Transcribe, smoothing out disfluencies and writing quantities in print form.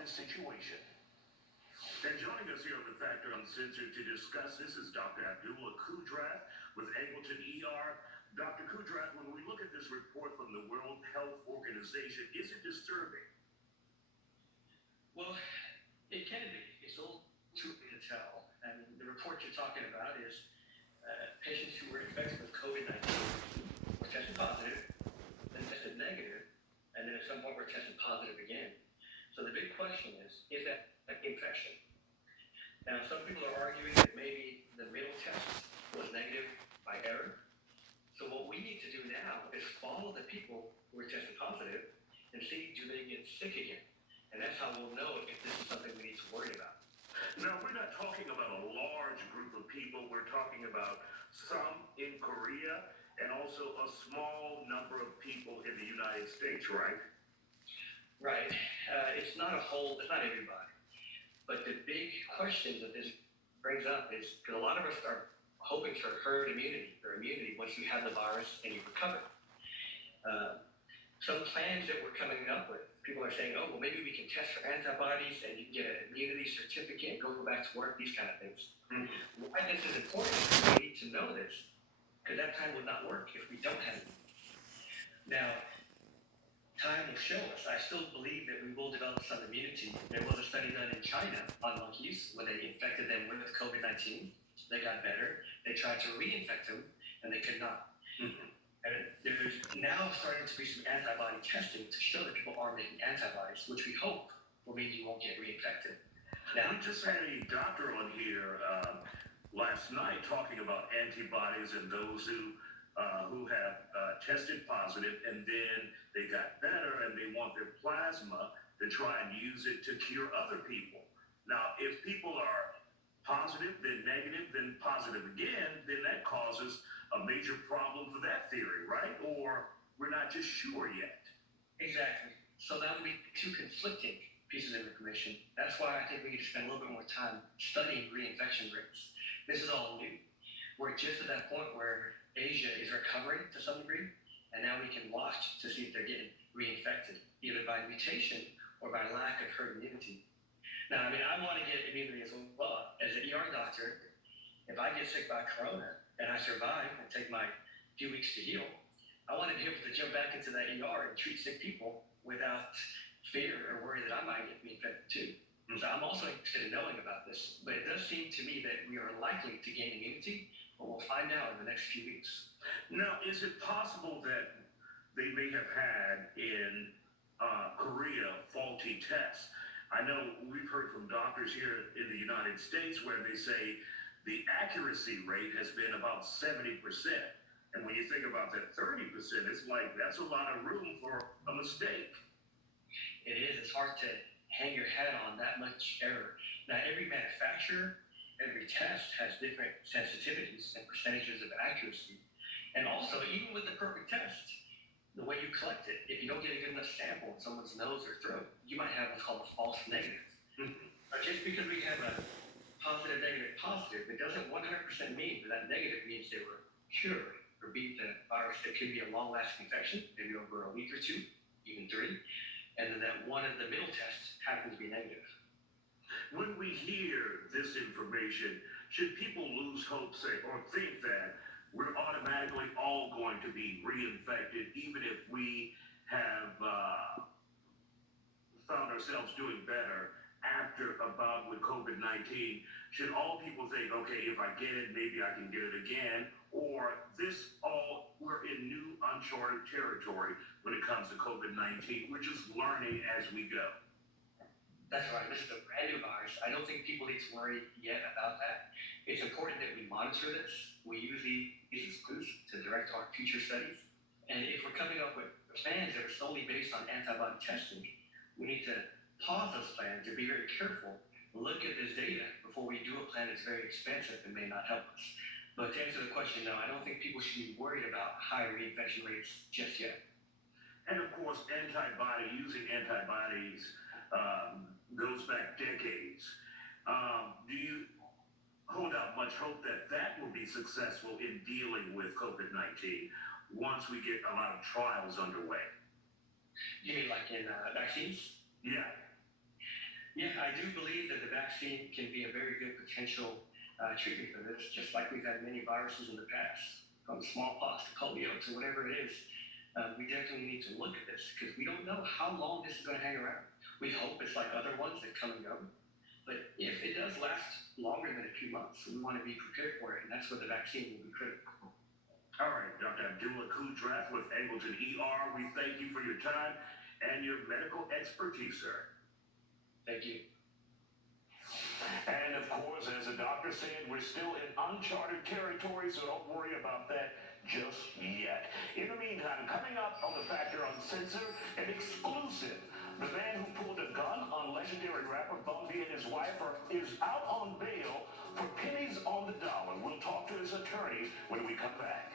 this situation. And joining us here on the Factor Uncensored to discuss this is Dr. Abdullah Kudrat with Angleton ER. Dr. Kudrat, when we look at this report from the World Health Organization, is it disturbing? Well, it can be. It's a little too early to tell. And the report you're talking about is patients who were infected with COVID-19 were tested positive, then tested negative, and then at some point were tested positive again. So the big question is that an infection? Now, some people are arguing that maybe the middle test was negative by error. So what we need to do now is follow the people who are tested positive and see, do they get sick again? And that's how we'll know if this is something we need to worry about. Now, we're not talking about a large group of people. We're talking about some in Korea and also a small number of people in the United States, right? Right. It's not everybody. But the big question that this brings up is, because a lot of us are hoping for herd immunity, or immunity once you have the virus and you recover. Some plans that we're coming up with, people are saying, oh, well, maybe we can test for antibodies and you can get an immunity certificate and go back to work, these kind of things. Mm-hmm. Why this is important is we need to know this, because that time would not work if we don't have it. Now, time will show us. I still believe that we will develop some immunity. There was a study done in China on monkeys when they infected them with COVID-19. They got better. They tried to reinfect them, and they could not. Mm-hmm. And there's now starting to be some antibody testing to show that people are making antibodies, which we hope will mean you won't get reinfected. Now, we just had a doctor on here last night talking about antibodies and those who have tested positive and then they got better and they want their plasma to try and use it to cure other people. Now, if people are positive, then negative, then positive again, then that causes a major problem for that theory, right? Or we're not just sure yet. Exactly. So that would be two conflicting pieces of information. That's why I think we need to spend a little bit more time studying reinfection rates. This is all new. We're just at that point where Asia is recovering to some degree, and now we can watch to see if they're getting reinfected, either by mutation or by lack of herd immunity. Now, I want to get immunity as well. As an ER doctor, if I get sick by corona and I survive and take my few weeks to heal, I want to be able to jump back into that ER and treat sick people without fear or worry that I might get reinfected too. So I'm also interested in knowing about this, but it does seem to me that we are likely to gain immunity, but we'll find out in the next few weeks. Now, is it possible that they may have had in Korea faulty tests? I know we've heard from doctors here in the United States where they say the accuracy rate has been about 70%. And when you think about that 30%, it's like that's a lot of room for a mistake. It is. It's hard to hang your head on that much error. Now, every manufacturer, every test has different sensitivities and percentages of accuracy. And also, even with the perfect test, the way you collect it, if you don't get a good enough sample in someone's nose or throat, you might have what's called a false negative. Mm-hmm. Just because we have a positive, it doesn't 100% mean that negative means they were cured or beat the virus. It could be a long-lasting infection, maybe over a week or two, even 3. And then that one of the middle tests happens to be negative. When we hear this information, should people lose hope, say, or think that we're automatically all going to be reinfected, even if we have found ourselves doing better after a bout with COVID-19? Should all people think, okay, if I get it, maybe I can get it again? Or we're in new uncharted territory when it comes to COVID-19. We're just learning as we go. That's right. This is a brand new virus. I don't think people need to worry yet about that. It's important that we monitor this. We use these as clues to direct our future studies. And if we're coming up with plans that are solely based on antibody testing, we need to pause those plans and be very careful. Look at this data before we do a plan that's very expensive and may not help us. But to answer the question, no, I don't think people should be worried about high reinfection rates just yet. And of course, using antibodies goes back decades. Do you hold out much hope that that will be successful in dealing with COVID-19 once we get a lot of trials underway? You mean like in vaccines? Yeah. I do believe that the vaccine can be a very good potential treatment for this, just like we've had many viruses in the past, from smallpox to polio to whatever it is. We definitely need to look at this because we don't know how long this is going to hang around. We hope it's like other ones that come and go. But if it does last longer than a few months, we want to be prepared for it, and that's where the vaccine will be critical. All right, Dr. Abdullah Kudrat with Angleton ER, we thank you for your time and your medical expertise, sir. Thank you. And of course, as the doctor said, we're still in uncharted territory, so don't worry about that just yet. In the meantime, coming up on the Factor Uncensored, an exclusive. The man who pulled a gun on legendary rapper Bumby and his wife is out on bail for pennies on the dollar. We'll talk to his attorney when we come back.